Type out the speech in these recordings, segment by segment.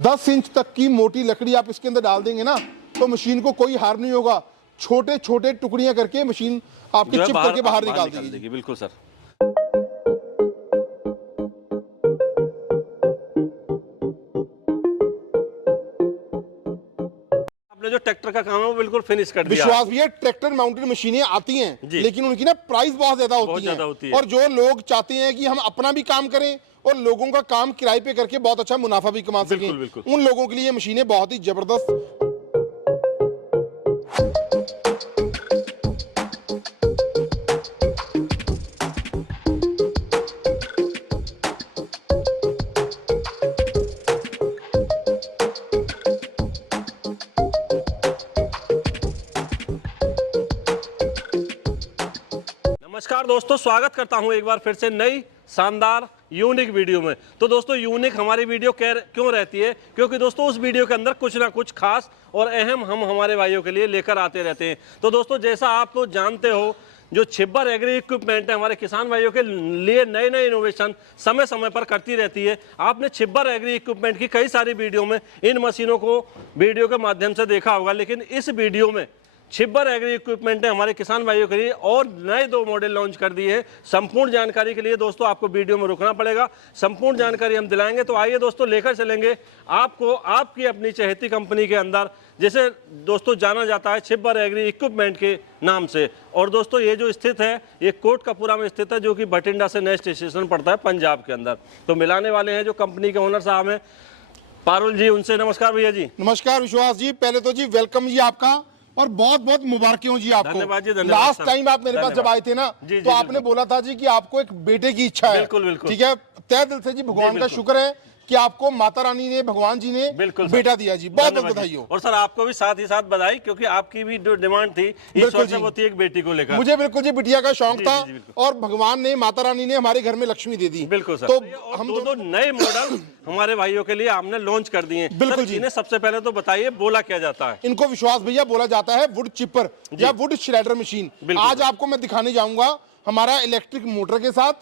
10 inch तक की मोटी लकड़ी आप इसके अंदर डाल देंगे ना तो मशीन को कोई हार्म नहीं होगा। छोटे छोटे टुकड़ियां करके मशीन आपकी चिप करके बाहर निकाल देगी। बिल्कुल सर। आपने जो ट्रैक्टर का काम है वो बिल्कुल फिनिश कर दिया। विश्वास भैया, ट्रैक्टर माउंटेड मशीनें आती हैं लेकिन उनकी ना प्राइस बहुत ज्यादा होती है। और जो लोग चाहते हैं कि हम अपना भी काम करें और लोगों का काम किराए पे करके बहुत अच्छा मुनाफा भी कमा सकें, उन लोगों के लिए ये मशीनें बहुत ही जबरदस्त। नमस्कार दोस्तों, स्वागत करता हूं एक बार फिर से नई शानदार यूनिक वीडियो में। तो दोस्तों यूनिक हमारी वीडियो क्यों रहती है? क्योंकि दोस्तों उस वीडियो के अंदर कुछ ना कुछ खास और अहम हम हमारे भाइयों के लिए लेकर आते रहते हैं। तो दोस्तों जैसा आप तो जानते हो, जो छिब्बर एग्री इक्विपमेंट है हमारे किसान भाइयों के लिए नए नए इनोवेशन समय समय पर करती रहती है। आपने छिब्बर एग्री इक्विपमेंट की कई सारी वीडियो में इन मशीनों को वीडियो के माध्यम से देखा होगा, लेकिन इस वीडियो में छिब्बर एग्री इक्विपमेंट ने हमारे किसान भाइयों के लिए और नए 2 मॉडल लॉन्च कर दिए हैं। संपूर्ण जानकारी के लिए दोस्तों आपको वीडियो में रुकना पड़ेगा। संपूर्ण जानकारी हम दिलाएंगे। तो आइए दोस्तों लेकर चलेंगे आपको आपकी अपनी चहेती कंपनी के अंदर, जिसे दोस्तों जाना जाता है छिब्बर एग्री इक्विपमेंट के नाम से। और दोस्तों ये जो स्थित है ये कोटकपूरा में स्थित है, जो कि बठिंडा से नेक्स्ट स्टेशन पड़ता है पंजाब के अंदर। तो मिलाने वाले हैं जो कंपनी के ओनर साहब हैं पारुल जी, उनसे नमस्कार भैया जी। नमस्कार विश्वास जी, पहले तो जी वेलकम जी आपका और बहुत बहुत मुबारकें हो जी आपको। धन्यवाद जी, धन्यवाद। लास्ट टाइम आप मेरे पास जब आए थे ना तो आपने बोला था जी कि आपको एक बेटे की इच्छा है। बिल्कुल बिल्कुल, ठीक है। तहे दिल से जी भगवान का शुक्र है कि आपको माता रानी ने, भगवान जी ने बेटा दिया जी। बहुत बहुत बधाई हो। और सर आपको भी साथ ही साथ बधाई, क्योंकि आपकी भी जो डिमांड थी ईश्वर से वो थी एक बेटी को लेकर। मुझे बिल्कुल जी बिटिया का शौक था और भगवान ने, माता रानी ने हमारे घर में लक्ष्मी दे दी। बिल्कुल सर। तो हम दो नए मॉडल हमारे भाइयों के लिए आपने लॉन्च कर दिए। बिल्कुल जी। इन्हें सबसे पहले तो बताइए बोला क्या जाता है? इनको विश्वास भैया बोला जाता है वुड चिपर या वुड श्रेडर मशीन। आज आपको मैं दिखाने जाऊंगा हमारा इलेक्ट्रिक मोटर के साथ,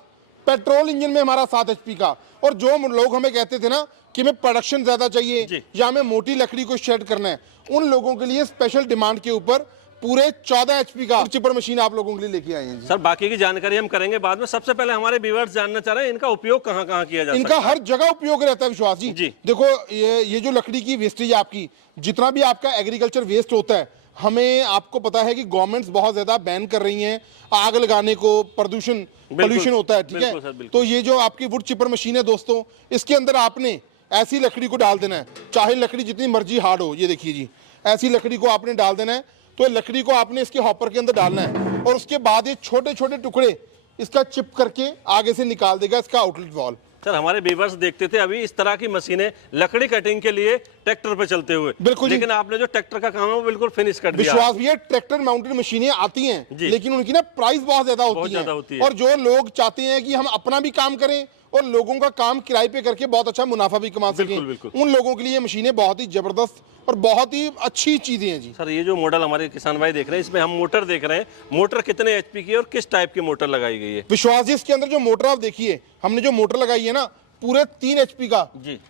पेट्रोल इंजन में हमारा 7 HP का। और जो लोग हमें कहते थे ना कि हमें प्रोडक्शन ज्यादा चाहिए या हमें मोटी लकड़ी को शेड करना है, उन लोगों के लिए स्पेशल डिमांड के ऊपर पूरे 14 HP का चिपर मशीन आप लोगों के लिए लेके आए हैं। सर बाकी की जानकारी हम करेंगे बाद में। सबसे पहले हमारे व्यूअर्स जानना चाह रहे हैं इनका उपयोग कहाँ कहाँ किया जाता है? इनका हर जगह उपयोग रहता है विश्वास जी। देखो ये जो लकड़ी की वेस्टेज आपकी, जितना भी आपका एग्रीकल्चर वेस्ट होता है, हमें आपको पता है कि गवर्नमेंट्स बहुत ज्यादा बैन कर रही हैं आग लगाने को, पोल्यूशन होता है। ठीक है। तो ये जो आपकी वुड चिपर मशीन है दोस्तों, इसके अंदर आपने ऐसी लकड़ी को डाल देना है, चाहे लकड़ी जितनी मर्जी हार्ड हो। ये देखिए जी, ऐसी लकड़ी को आपने डाल देना है। तो लकड़ी को आपने इसके हॉपर के अंदर डालना है और उसके बाद ये छोटे छोटे टुकड़े इसका चिप करके आगे से निकाल देगा इसका आउटलेट वॉल। सर हमारे व्यूअर्स देखते थे अभी इस तरह की मशीनें लकड़ी कटिंग के लिए ट्रैक्टर पे चलते हुए। बिल्कुल, लेकिन आपने जो ट्रैक्टर का काम है वो बिल्कुल फिनिश कर दिया। विश्वास भैया, ट्रैक्टर माउंटेड मशीनें आती हैं लेकिन उनकी ना प्राइस बहुत ज्यादा होती है। और जो लोग चाहते हैं कि हम अपना भी काम करें और लोगों का काम किराए पे करके बहुत अच्छा मुनाफा भी कमा सकें, उन लोगों के लिए ये मशीनें बहुत ही जबरदस्त और बहुत ही अच्छी चीजें हैं जी। सर ये जो मॉडल हमारे किसान भाई देख रहे हैं, इसमें हम मोटर देख रहे हैं। मोटर कितने HP की और किस टाइप की मोटर लगाई गई है? विश्वास जी, इसके अंदर जो मोटर आप देखिए, हमने जो मोटर लगाई है ना पूरे 3 HP का,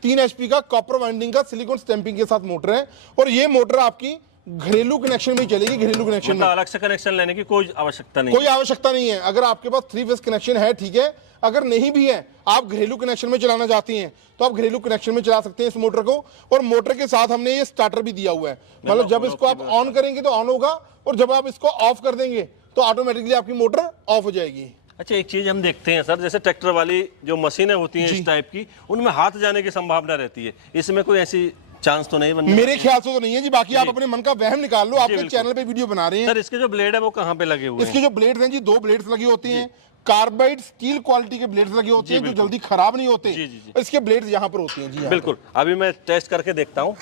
3 HP का कॉपर वाइंडिंग का सिलिकॉन स्टैंपिंग के साथ मोटर है। और ये मोटर आपकी घरेलू कनेक्शन में चलेगी। घरेलू कनेक्शन में अलग से कनेक्शन लेने की कोई आवश्यकता नहीं, कोई आवश्यकता नहीं है। अगर आपके पास 3 फेज कनेक्शन है ठीक है, अगर नहीं भी है, आप घरेलू कनेक्शन में चलाना चाहती हैं तो आप घरेलू कनेक्शन में चला सकते हैं इस मोटर को। और मोटर के साथ हमने ये स्टार्टर भी दिया हुआ है, मतलब जब इसको आप ऑन करेंगे तो ऑन होगा और जब आप इसको ऑफ कर देंगे तो ऑटोमेटिकली आपकी मोटर ऑफ हो जाएगी। अच्छा एक चीज हम देखते हैं सर, जैसे ट्रैक्टर वाली जो मशीनें होती हैं इस टाइप की, उनमें हाथ जाने की संभावना रहती है, इसमें कोई ऐसी चांस तो नहीं बनने? मेरे ख्याल से तो नहीं है जी। बाकी आप अपने मन का वहम निकाल लो, आपके चैनल पे वीडियो बना रहे हैं। सर इसके जो ब्लेड है वो कहाँ पे लगे हुए हैं? इसके जो ब्लेड हैं जी, 2 ब्लेड्स लगे होते हैं। कार्बाइड स्टील क्वालिटी के ब्लेड्स लगे होते हैं जो जल्दी खराब नहीं होते। इसके ब्लेड्स यहाँ पर होते हैं जी। बिल्कुल, अभी मैं टेस्ट करके देखता हूँ।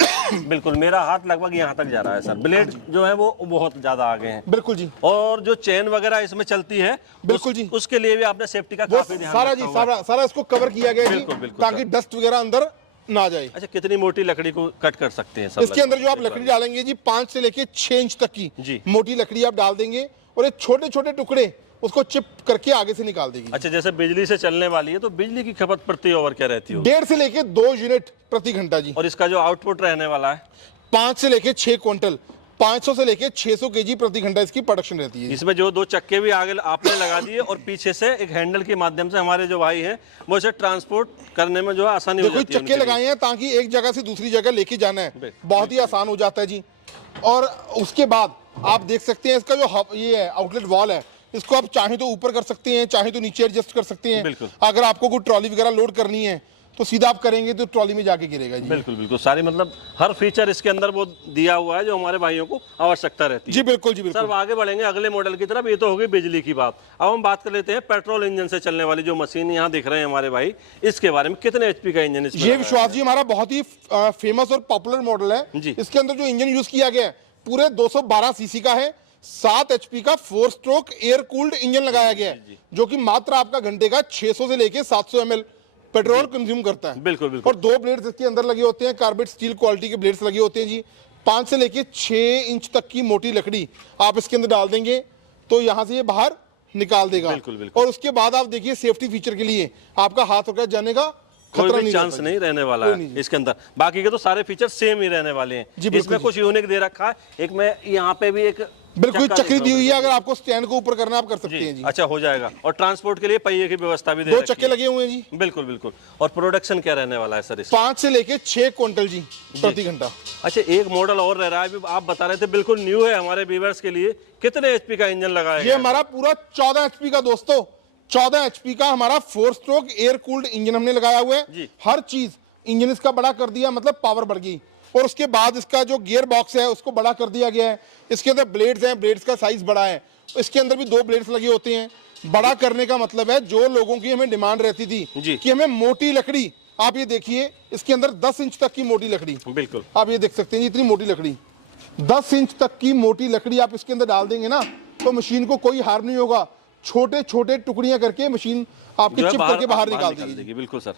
बिल्कुल मेरा हाथ लगभग यहाँ तक जा रहा है सर। ब्लेड जो है वो बहुत ज्यादा आगे हैं। बिल्कुल जी। और जो चेन वगैरह इसमें चलती है, बिल्कुल जी, उसके लिए भी आपने सेफ्टी का काफी ध्यान सारा जी सारा इसको कवर किया गया जी, ताकि डस्ट वगैरह अंदर ना जाए। अच्छा कितनी मोटी लकड़ी को कट कर सकते हैं सर? इसके अंदर जो आप लकड़ी डालेंगे जी 5 से लेके 6 इंच तक की मोटी लकड़ी आप डाल देंगे और ये छोटे छोटे टुकड़े उसको चिप करके आगे से निकाल देगी। अच्छा, जैसे बिजली से चलने वाली है तो बिजली की खपत प्रति ओवर क्या रहती है? 1.5 से लेके 2 यूनिट प्रति घंटा जी। और इसका जो आउटपुट रहने वाला है? 5 से लेके 6 क्विंटल, 500 से लेके 600 केजी प्रति घंटा इसकी प्रोडक्शन रहती है। इसमें जो 2 चक्के भी आगे आपने लगा दिए और पीछे से एक हैंडल के माध्यम से हमारे जो भाई हैं वो इसे ट्रांसपोर्ट करने में जो है आसानी हो जाती है। चक्के लगाए हैं ताकि एक जगह से दूसरी जगह लेके जाना है, बहुत ही आसान हो जाता है जी। और उसके बाद आप देख सकते हैं इसका जो ये है आउटलेट वॉल है, इसको आप चाहे तो ऊपर कर सकते हैं, चाहे तो नीचे एडजस्ट कर सकते हैं। अगर आपको कोई ट्रॉली वगैरह लोड करनी है तो सीधा आप करेंगे तो ट्रॉली में जाके गिरेगा जी। बिल्कुल बिल्कुल, सारी मतलब हर फीचर इसके अंदर वो दिया हुआ है जो हमारे भाइयों को आवश्यकता रहती है। जी बिल्कुल जी बिल्कुल। सर आगे बढ़ेंगे अगले मॉडल की तरफ, ये तो होगी बिजली की बात। अब हम बात कर लेते हैं पेट्रोल इंजन से चलने वाली जो मशीन यहाँ दिख रहे हैं हमारे भाई, इसके बारे में कितने एचपी का इंजन इसमें? ये विश्वास जी हमारा बहुत ही फेमस और पॉपुलर मॉडल है जी। इसके अंदर जो इंजन यूज किया गया है पूरे 212 सीसी का है, 7 एचपी का 4 स्ट्रोक एयर कूल्ड इंजन लगाया गया है, जो कि मात्र आपका घंटे का 600 से लेके 700 ml पेट्रोल कंज्यूम करता है। बिल्कुल बिल्कुल। और 2 ब्लेड्स इसके अंदर लगे होते हैं, कार्बेट स्टील क्वालिटी के ब्लेड्स लगे होते हैं जी। 5 से लेके 6 इंच तक की मोटी लकड़ी आप इसके अंदर डाल देंगे तो यहाँ से ये बाहर निकाल देगा। बिल्कुल बिल्कुल। और उसके बाद आप देखिए सेफ्टी फीचर के लिए आपका हाथ वगैरह जाने का कोई भी चांस नहीं रहने वाला है इसके अंदर। बाकी के तो सारे फीचर सेम ही रहने वाले हैं। इसमें कुछ यूनिक दे रखा है, एक मैं यहाँ पे भी एक बिल्कुल चक्री दी हुई है, अगर आपको स्टैंड को ऊपर करना आप कर सकते हैं जी। अच्छा हो जाएगा। और ट्रांसपोर्ट के लिए पहिए की व्यवस्था भी दे 2 चक्के लगे हुए हैं जी। बिल्कुल बिल्कुल। और प्रोडक्शन क्या रहने वाला है सर इसका? 5 से लेके 6 क्विंटल जी प्रति घंटा। अच्छा, एक मॉडल और रह रहा है, आप बता रहे थे बिल्कुल न्यू है हमारे व्यूअर्स के लिए, कितने एचपी का इंजन लगा है? ये हमारा पूरा 14 एचपी का दोस्तों, 14 एचपी का हमारा 4 स्ट्रोक एयर कूल्ड इंजन हमने लगाया हुआ है। हर चीज इंजन इसका बड़ा कर दिया, मतलब पावर बढ़ गई। और उसके बाद इसका जो गियर बॉक्स है उसको बड़ा कर दिया गया है। इसके अंदर ब्लेड्स हैं, ब्लेड्स का साइज बड़ा है, इसके अंदर भी 2 ब्लेड्स लगे होते हैं। बड़ा करने का मतलब है जो लोगों की हमें डिमांड रहती थी कि हमें मोटी लकड़ी, आप ये देखिए इसके अंदर 10 इंच तक की मोटी लकड़ी, बिल्कुल आप ये देख सकते हैं इतनी मोटी लकड़ी, 10 इंच तक की मोटी लकड़ी आप इसके अंदर डाल देंगे ना तो मशीन को कोई हार्म नहीं होगा। छोटे छोटे टुकड़ियां करके मशीन आपकी चिप करके बाहर निकाल देगी। बिल्कुल सर।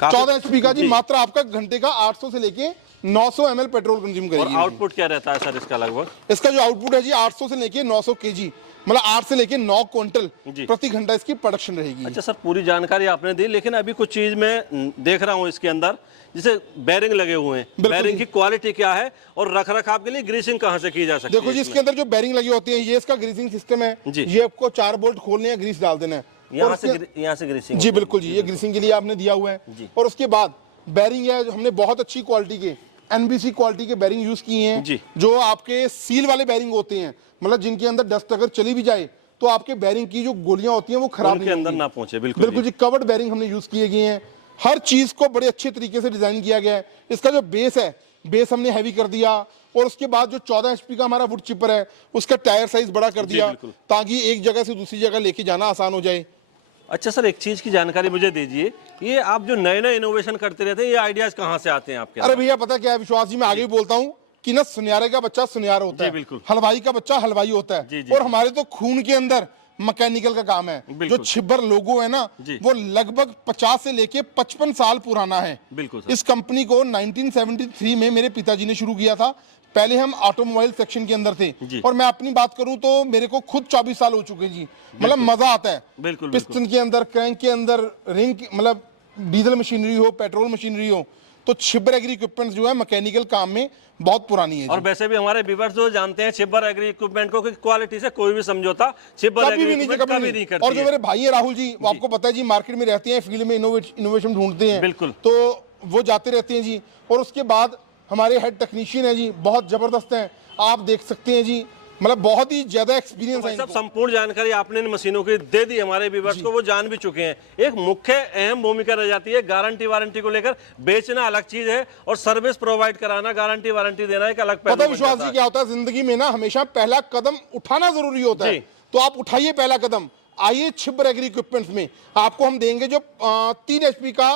14 एचपी का जी, मात्र आपका घंटे का 800 से लेके 900 ml पेट्रोल कंज्यूम करेगी। और आउटपुट क्या रहता है सर इसका लगभग? इसका जो आउटपुट है जी 800 से लेके 900 केजी, मतलब 8 से लेके 9 क्विंटल प्रति घंटा इसकी प्रोडक्शन रहेगी। अच्छा सर, पूरी जानकारी आपने दी, लेकिन अभी कुछ चीज मैं देख रहा हूँ इसके अंदर, जैसे बैरिंग लगे हुए हैं, बैरिंग की क्वालिटी क्या है और रख रखाव के लिए ग्रीसिंग कहाँ से की जा सकती है? देखो जी, इसके अंदर जो बैरिंग लगी होती है ये इसका ग्रीसिंग सिस्टम है। ये आपको 4 बोल्ट खोलने हैं, ग्रीस डाल देना है, यहाँ से ग्रीसिंग। जी बिल्कुल जी, ये ग्रीसिंग के लिए आपने दिया हुआ है। और उसके बाद बैरिंग है, हमने बहुत अच्छी क्वालिटी के NBC क्वालिटी के बैरिंग यूज किए हैं, जो आपके सील वाले बैरिंग होते हैं, मतलब जिनके अंदर डस्ट अगर चली भी जाए तो आपके बैरिंग की जो गोलियां होती हैं वो खराब नहीं अंदर ना पहुंचे। बिल्कुल जी, कवर्ड बैरिंग हमने यूज किए गए हैं। हर चीज को बड़े अच्छे तरीके से डिजाइन किया गया है। इसका जो बेस है, बेस हमने हैवी कर दिया। और उसके बाद जो 14 एचपी का हमारा वुड चिपर है उसका टायर साइज बड़ा कर दिया ताकि एक जगह से दूसरी जगह लेके जाना आसान हो जाए। अच्छा सर, एक चीज की जानकारी मुझे दीजिए, ये आप जो नए नए इनोवेशन करते रहते हैं, ये आइडियाज कहाँ से आते हैं आपके? अरे भैया पता क्या है विश्वास जी, मैं आगे भी बोलता हूँ कि ना सुनियारे का बच्चा सुनियार होता है, बिल्कुल हलवाई का बच्चा हलवाई होता है। और हमारे तो खून के अंदर मैकेनिकल का काम है। जो छिब्बर लोगो है ना वो लगभग 50 से लेके 55 साल पुराना है। बिल्कुल। इस कंपनी को 1973 में मेरे पिताजी ने शुरू किया था। पहले हम ऑटोमोबाइल सेक्शन के अंदर थे और मैं अपनी बात करूं तो मेरे को खुद 24 साल हो चुके जी। मतलब मजा आता है। बिल्कुल। पिस्टन के अंदर, क्रैंक के अंदर, रिंग, मतलब डीजल मशीनरी हो, पेट्रोल मशीनरी हो, तो छिब्बर एग्री इक्विपमेंट जो है मैकेनिकल काम में बहुत पुरानी है। और वैसे भी हमारे व्यूअर्स जो जानते हैं छिब्बर एग्री इक्विपमेंट को, क्वालिटी से कोई भी समझौता छिब्बर एग्री इक्विपमेंट कभी नहीं करती। और जो मेरे भाई है राहुल जी, वो आपको पता है जी, मार्केट में रहते हैं, फील्ड में इनोवेशन ढूंढते हैं। बिल्कुल। तो वो जाते रहते हैं जी। और उसके बाद हमारे हेड टेक्नीशियन है जी, बहुत जबरदस्त हैं, आप देख सकते हैं जी, मतलब बहुत ही ज्यादा एक्सपीरियंस है। सब संपूर्ण जानकारी आपने इन मशीनों की दे दी हमारे व्यूअर्स को, वो जान भी चुके हैं। एक मुख्य अहम भूमिका रह जाती है गारंटी वारंटी को लेकर। बेचना अलग चीज है और सर्विस प्रोवाइड कराना, गारंटी वारंटी देना एक अलग पता विश्वास जी क्या होता है जिंदगी में ना, हमेशा पहला कदम उठाना जरूरी होता है। तो आप उठाइए पहला कदम, आइए छिब्बर एग्री इक्विपमेंट्स में। आपको हम देंगे जो 3 एचपी का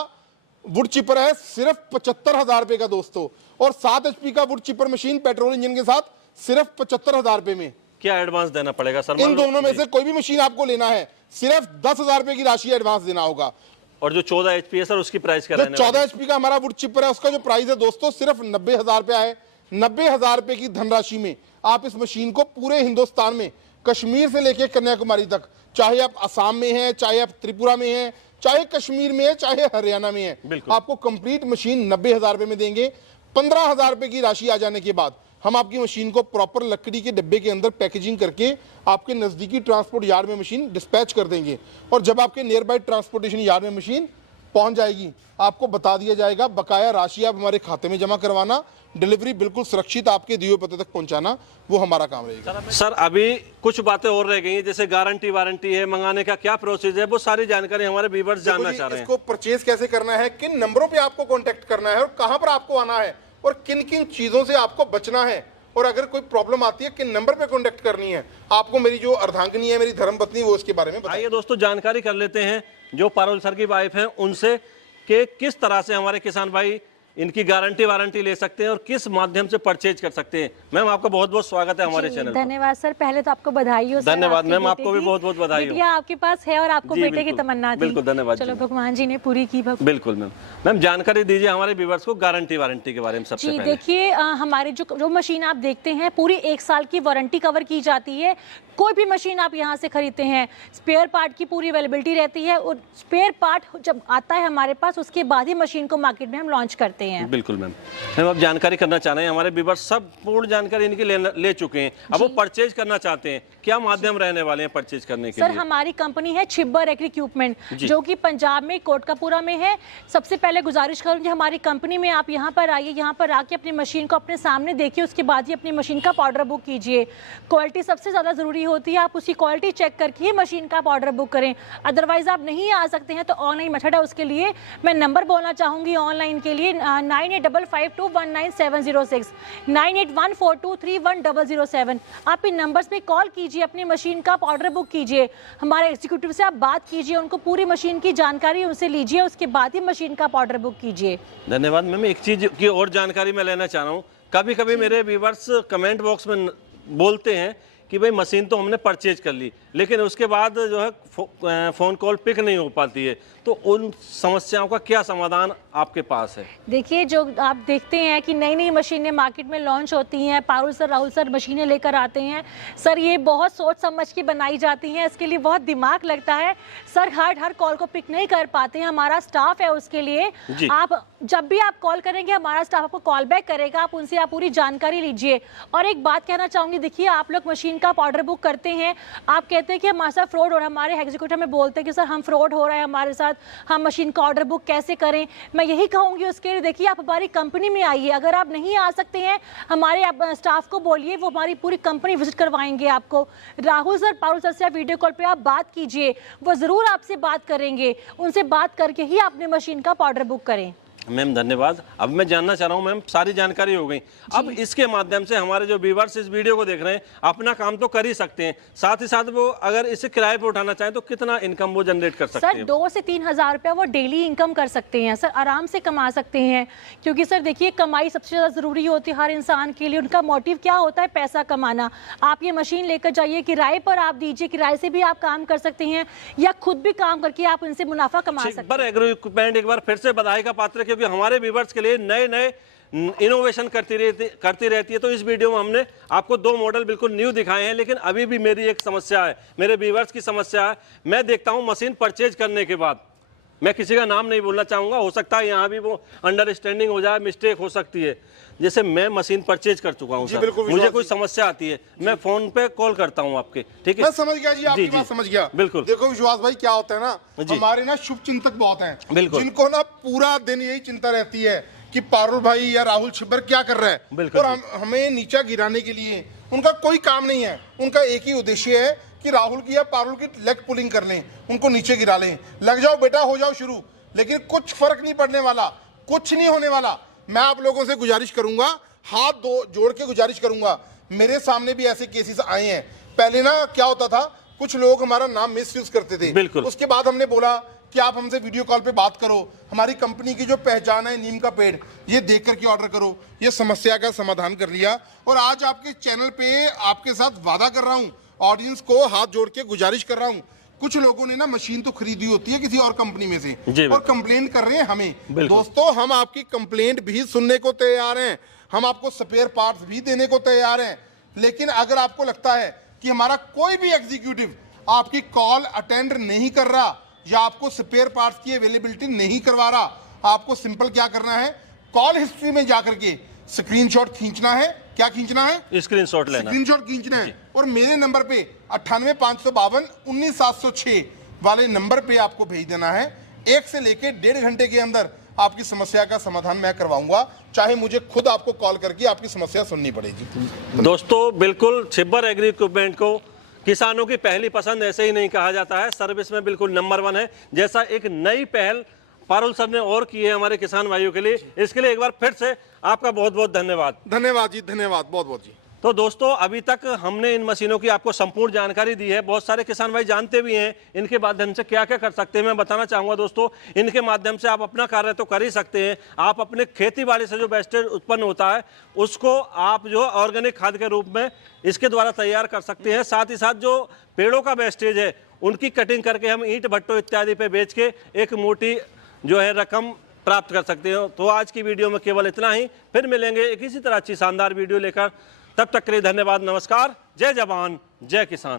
वुड चिपर है सिर्फ 75,000 रुपए का दोस्तों, और 7 एचपी का would cheaper machine petrol engine के साथ सिर्फ 75,000 रुपए में। क्या एडवांस देना पड़ेगा सर? इन दोनों में से कोई भी मशीन आपको लेना है सिर्फ 10,000 रुपए की राशि एडवांस देना होगा। और जो 14 एचपी है सर उसकी प्राइस क्या रहने? 14 एचपी का हमारा वुड चिपर है उसका जो प्राइस है दोस्तों सिर्फ 90,000 रुपया है। 90,000 रुपए की धनराशि में आप इस मशीन को पूरे हिंदुस्तान में कश्मीर से लेके कन्याकुमारी तक, चाहे आप असम में हैं, चाहे आप त्रिपुरा में हैं, चाहे कश्मीर में है, चाहे हरियाणा में है, आपको कंप्लीट मशीन 90,000 रुपए में देंगे। 15,000 रुपए की राशि आ जाने के बाद हम आपकी मशीन को प्रॉपर लकड़ी के डिब्बे के अंदर पैकेजिंग करके आपके नज़दीकी ट्रांसपोर्ट यार्ड में मशीन डिस्पैच कर देंगे। और जब आपके नियर बाय ट्रांसपोर्टेशन यार्ड में मशीन पहुंच जाएगी, आपको बता दिया जाएगा बकाया राशि आप हमारे खाते में जमा करवाना, डिलीवरी बिल्कुल सुरक्षित आपके दिए पते तक पहुंचाना, वो हमारा काम रहेगा। सर अभी कुछ बातें और रह गई हैं, जैसे गारंटी वारंटी है, मंगाने का क्या प्रोसेस है, वो सारी जानकारी हमारे व्यूअर्स जानना चाह रहे हैं। इसको परचेज कैसे करना है, किन नंबरों पे आपको कांटेक्ट करना है और कहां पर आपको आना है और किन किन चीजों से आपको बचना है, और अगर कोई प्रॉब्लम आती है किन नंबर पे कांटेक्ट करनी है आपको। मेरी जो अर्धांगिनी है, मेरी धर्मपत्नी, वो इसके बारे में बताइए। आइए दोस्तों जानकारी कर लेते हैं जो पारुल सर की वाइफ हैं उनसे कि किस तरह से हमारे किसान भाई इनकी गारंटी वारंटी ले सकते हैं और किस माध्यम से परचेज कर सकते हैं। मैम आपका बहुत बहुत स्वागत है हमारे चैनल पर। धन्यवाद सर, पहले तो आपको बधाई हो। धन्यवाद मैम, आपको भी बहुत बहुत बधाई हो। बिटिया आपके पास है और आपको बेटे की तमन्ना थी। बिल्कुल धन्यवाद। चलो भगवान जी ने पूरी की। बिल्कुल मैम। मैम जानकारी दीजिए हमारे व्यूअर्स को गारंटी वारंटी के बारे में सबसे पहले। देखिए हमारे जो मशीन आप देखते हैं पूरी 1 साल की वारंटी कवर की जाती है। कोई भी मशीन आप यहाँ से खरीदते हैं, स्पेयर पार्ट की पूरी अवेलेबिलिटी रहती है और स्पेयर पार्ट जब आता है हमारे पास उसके बाद ही मशीन को मार्केट में हम लॉन्च करते हैं। बिल्कुल मैम। हम अब जानकारी करना चाह रहे हैं, हमारे व्यूअर्स सब पूर्ण जानकारी इनकी ले चुके हैं, अब वो परचेज करना चाहते हैं, क्या माध्यम रहने वाले हैं परचेज करने के लिए? सर हमारी कंपनी है छिब्बर एग्री इक्विपमेंट, जो कि पंजाब में कोटकपुरा में है। सबसे पहले गुजारिश करूंगी हमारी कंपनी में आप यहाँ पर आइए, यहाँ पर आके अपनी मशीन को अपने सामने देखिए, उसके बाद ही अपनी मशीन का ऑर्डर बुक कीजिए। क्वालिटी सबसे ज़्यादा ज़रूरी होती है, आप उसी क्वालिटी चेक करके ही मशीन का ऑर्डर बुक करें। अदरवाइज आप नहीं आ सकते हैं तो ऑनलाइन मेथड है, उसके लिए मैं नंबर बोलना चाहूँगी ऑनलाइन के लिए 9855219706 9814231007। आप इन नंबर्स पे कॉल कीजिए, अपनी मशीन का ऑर्डर बुक कीजिए, हमारे एग्जीक्यूटिव से आप बात कीजिए, उनको पूरी मशीन की जानकारी उनसे लीजिए, उसके बाद ही मशीन का ऑर्डर बुक कीजिए। धन्यवाद मैम। एक चीज की और जानकारी मैं लेना चाह रहा हूँ, कभी कभी मेरे व्यूअर्स कमेंट बॉक्स में बोलते हैं कि भाई मशीन तो हमने परचेज कर ली लेकिन उसके बाद जो है फ़ोन कॉल पिक नहीं हो पाती है, तो उन समस्याओं का क्या समाधान आपके पास है? देखिए जो आप देखते हैं कि नई नई मशीनें मार्केट में लॉन्च होती हैं, पारुल सर राहुल सर मशीनें लेकर आते हैं सर, ये बहुत सोच समझ के बनाई जाती हैं, इसके लिए बहुत दिमाग लगता है सर, हर कॉल को पिक नहीं कर पाते हैं, हमारा स्टाफ है उसके लिए। आप जब भी आप कॉल करेंगे हमारा स्टाफ आपको कॉल बैक करेगा, आप उनसे आप पूरी जानकारी लीजिए। और एक बात कहना चाहूँगी, देखिए आप लोग मशीन का ऑर्डर बुक करते हैं, आप कहते हैं कि हमारे साथ फ्रॉड हो रहा है, हमारे एग्जीक्यूटिव में बोलते हैं कि सर हम फ्रॉड हो रहा है हमारे साथ, हम मशीन का ऑर्डर बुक कैसे करें। मैं यही कहूँगी उसके लिए देखिए आप हमारी कंपनी में आइए, अगर आप नहीं आ सकते हैं हमारे स्टाफ को बोलिए, वो हमारी पूरी कंपनी विजिट करवाएंगे आपको। राहुल सर पारुल सर से आप वीडियो कॉल पे आप बात कीजिए, वो ज़रूर आपसे बात करेंगे, उनसे बात करके ही अपने मशीन का ऑर्डर बुक करें। मैम धन्यवाद। अब मैं जानना चाह रहा हूँ मैम, सारी जानकारी हो गई, अब इसके माध्यम से हमारे जो व्यूअर्स इस वीडियो को देख रहे हैं अपना काम तो कर ही सकते हैं, साथ ही साथ वो अगर इसे किराए पे उठाना चाहें तो कितना इनकम वो जनरेट कर सकते हैं? सर 2 से 3 हज़ार रुपया वो डेली इनकम कर सकते हैं सर, आराम से कमा सकते हैं, क्योंकि सर देखिए कमाई सबसे ज़्यादा ज़रूरी होती है हर इंसान के लिए, उनका मोटिव क्या होता है? पैसा कमाना। आप ये मशीन लेकर जाइए, किराए पर आप दीजिए, किराए से भी आप काम कर सकते हैं या खुद भी काम करके आप इनसे मुनाफा कमा सकते हैं। छिब्बर एग्रो इक्विपमेंट एक बार फिर से बधाई का पात्र है, क्योंकि हमारे व्यूअर्स के लिए नए नए इनोवेशन करती रहती है। तो इस वीडियो में हमने आपको 2 मॉडल बिल्कुल न्यू दिखाए हैं, लेकिन अभी भी मेरी एक समस्या है, मेरे व्यूअर्स की समस्या है, मैं देखता हूं मशीन परचेज करने के बाद, मैं किसी का नाम नहीं बोलना चाहूंगा, हो सकता है यहाँ भी वो अंडरस्टैंडिंग हो जाए, मिस्टेक हो सकती है। जैसे मैं मशीन परचेज कर चुका हूँ सर, मुझे कोई समस्या आती है मैं फोन पे कॉल करता हूँ आपके, ठीक है? मैं समझ गया जी, आपकी बात समझ गया। बिल्कुल। देखो विश्वास भाई क्या होता है ना, हमारे ना शुभ चिंतक बहुत हैं, जिनको ना पूरा दिन यही चिंता रहती है कि पारुल भाई या राहुल छिब्बर क्या कर रहा है, और हमें नीचा गिराने के लिए उनका कोई काम नहीं है, उनका एक ही उद्देश्य है कि राहुल की या पारुल की लेग पुलिंग कर लें, उनको नीचे गिरा लें, लग जाओ बेटा हो जाओ शुरू, लेकिन कुछ फर्क नहीं पड़ने वाला, कुछ नहीं होने वाला। मैं आप लोगों से गुजारिश करूंगा, हाथ जोड़ के गुजारिश करूंगा, मेरे सामने भी ऐसे केसेस आए हैं। पहले ना क्या होता था, कुछ लोग हमारा नाम मिसयूज करते थे, उसके बाद हमने बोला कि आप हमसे वीडियो कॉल पे बात करो, हमारी कंपनी की जो पहचान है नीम का पेड़, ये देख करके ऑर्डर करो, ये समस्या का समाधान कर लिया। और आज आपके चैनल पे आपके साथ वादा कर रहा हूँ, ऑडियंस को हाथ जोड़ के गुजारिश कर रहा हूँ, कुछ लोगों ने ना मशीन तो खरीदी होती है किसी और कंपनी में से और कंप्लेंट कर रहे हैं हमें। दोस्तों हम आपकी कंप्लेंट भी सुनने को तैयार हैं, हम आपको स्पेयर पार्ट्स भी देने को तैयार हैं, लेकिन अगर आपको लगता है कि हमारा कोई भी एग्जीक्यूटिव आपकी कॉल अटेंड नहीं कर रहा या आपको स्पेयर पार्ट्स की अवेलेबिलिटी नहीं करवा रहा, आपको सिंपल क्या करना है, कॉल हिस्ट्री में जाकर के स्क्रीनशॉट खींचना है। क्या खींचना है? स्क्रीनशॉट लेना, स्क्रीनशॉट खींचना है और मेरे नंबर पे 98,552,19,706 वाले नंबर पे आपको भेज देना है। 1 से लेके 1.5 घंटे के अंदर आपकी समस्या का समाधान मैं करवाऊंगा, चाहे मुझे खुद आपको कॉल करके आपकी समस्या सुननी पड़ेगी। दोस्तों बिल्कुल छिब्बर एग्री इक्विपमेंट को किसानों की पहली पसंद ऐसे ही नहीं कहा जाता है, सर्विस में बिल्कुल नंबर 1 है। जैसा एक नई पहल पारुल सर ने और की है हमारे किसान भाइयों के लिए, इसके लिए एक बार फिर से आपका बहुत बहुत धन्यवाद। धन्यवाद जी, धन्यवाद बहुत बहुत जी। तो दोस्तों अभी तक हमने इन मशीनों की आपको संपूर्ण जानकारी दी है, बहुत सारे किसान भाई जानते भी हैं इनके माध्यम से क्या क्या कर सकते हैं। मैं बताना चाहूँगा दोस्तों, इनके माध्यम से आप अपना कार्य तो कर ही सकते हैं, आप अपने खेती बाड़ी से जो वेस्टेज उत्पन्न होता है उसको आप जो ऑर्गेनिक खाद के रूप में इसके द्वारा तैयार कर सकते हैं। साथ ही साथ जो पेड़ों का वेस्टेज है उनकी कटिंग करके हम ईंट भट्टों इत्यादि पे बेच के एक मोटी जो है रकम प्राप्त कर सकते हो। तो आज की वीडियो में केवल इतना ही, फिर मिलेंगे एक इसी तरह अच्छी शानदार वीडियो लेकर। तब तक के लिए धन्यवाद, नमस्कार, जय जवान जय किसान।